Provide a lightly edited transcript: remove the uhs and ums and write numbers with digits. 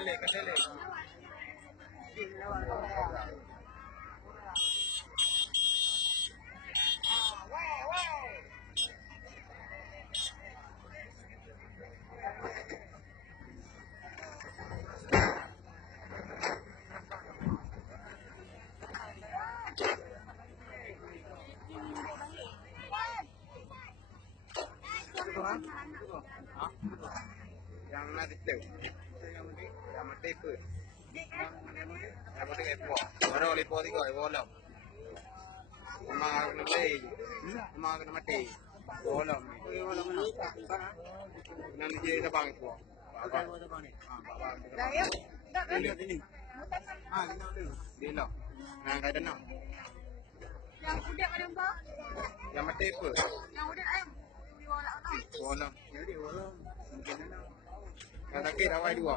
Kadele. Yang nanti tu, yang mati pun, yang mati ekor, baru lepas tiga ekor lam, memang kena mati, lam, nanti jadi terbang ekor, ini lah, nah kata nak, Yang udah ada apa? yang mati pun, Yang udah ayam. lam, yang sakit awal dua.